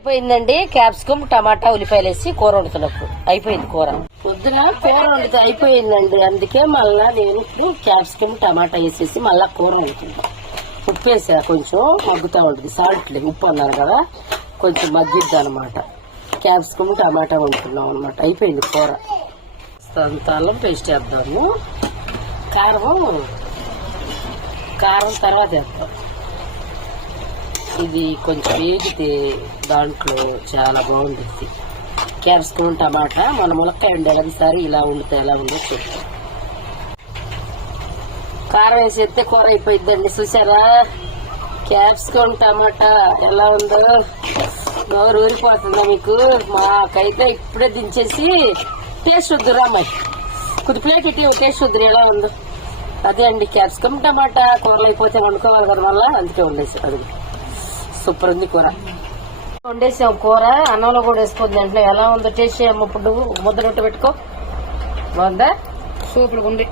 అయిపోయిందండి. క్యాప్సికమ్ టమాటా ఉల్లిపాయలు వేసి కూర వండుతున్నప్పుడు అయిపోయింది కూర. పొద్దున కూర వండితే అయిపోయిందండి. అందుకే మళ్ళా నేను ఇప్పుడు క్యాప్సికమ్ టమాటా వేసేసి మళ్ళా కూర వండుతున్నా. ఉప్పు వేసా, కొంచెం మగ్గుతా ఉంటుంది. సాల్ట్ లేదు, ఉప్పు అన్నాను కదా, కొంచెం మగ్గిద్ది అనమాట. క్యాప్సికమ్ టమాటా వండుతున్నాం అనమాట. అయిపోయింది కూర. అల్లం పేస్ట్ వేద్దాము. కారం తర్వాత వేస్తాం. ఇది కొంచెం వేగితే దాంట్లో చాలా బాగుంటుంది. క్యాప్సికమ్ టమాటా మన ములక్కాయ వండేది సారి ఇలా వండితే ఎలా ఉందో చూద్దాం. కారం వేసేస్తే కూర అయిపోయిందండి. చూసారా క్యాప్సికమ్ టమాటా ఎలా ఉందో? నోరు ఊరిపోతుందా మీకు? మాకైతే ఇప్పుడే దించేసి టేస్ట్ వద్దురా అమ్మాయి, కొద్ది ప్లేట్ ఇట్టి టేస్ట్ వద్దు ఎలా ఉందో. అదే అండి క్యాప్సికమ్ టమాటా కూరలు అయిపోతే వండుకోవాలి కదా, వల్ల అందుకే వండేసి. అది సూపర్ ఉంది కూర. వండేసాం కూర, అన్నంలో కూడా వేసుకోండి. దాంట్లో ఎలా ఉందో టేస్ట్ చేయమ్మ. ఇప్పుడు ముద్ద రొట్టె పెట్టుకో, బాగుందా? సూపర్ ఉంది.